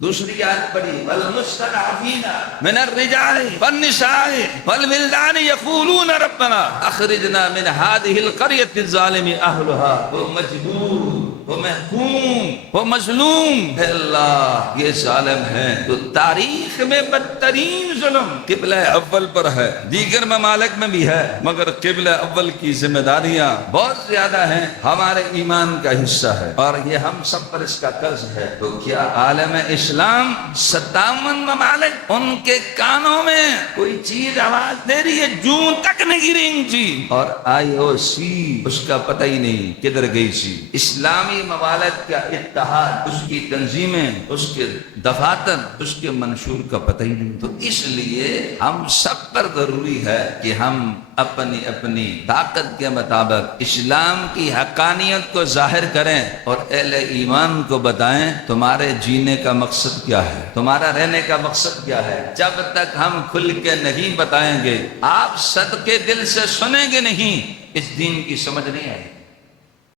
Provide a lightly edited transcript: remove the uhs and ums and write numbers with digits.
دوسری آیت پڑھی والمستضعفین من الرجال والنساء والولدان یقولون ربنا اخرجنا من هذه القرية الظالم اهلها وہ مجبور، وہ محکوم، وہ مظلوم، اے اللہ یہ ظالم ہیں تو تاریخ میں بدترین ظلم قبلہ اول پر ہے، دیگر ممالک میں بھی ہے، مگر قبلہ اول کی ذمہ داریاں بہت زیادہ ہیں، ہمارے ایمان کا حصہ ہے اور یہ ہم سب پر اس کا قرض ہے۔ تو کیا عالم اسلام 57 ممالک ان کے کانوں میں کوئی چیز آواز دے رہی ہے، جوں تک نہیں رینگتی، اور IOC اس کا پتہ ہی نہیں کدھر گئی سی۔ اسلامی ممالک کا اتحاد، اس کی تنظیمیں، اس کے دفاتر، اس کے منشور کا پتہ ہی نہیں۔ تو اس لیے ہم سب پر ضروری ہے کہ ہم اپنی اپنی طاقت کے مطابق اسلام کی حقانیت کو ظاہر کریں اور اہل ایمان کو بتائیں تمہارے جینے کا مقصد کیا ہے، تمہارا رہنے کا مقصد کیا ہے۔ جب تک ہم کھل کے نہیں بتائیں گے، آپ صدقے دل سے سنیں گے نہیں، اس دین کی سمجھ نہیں آئے گی۔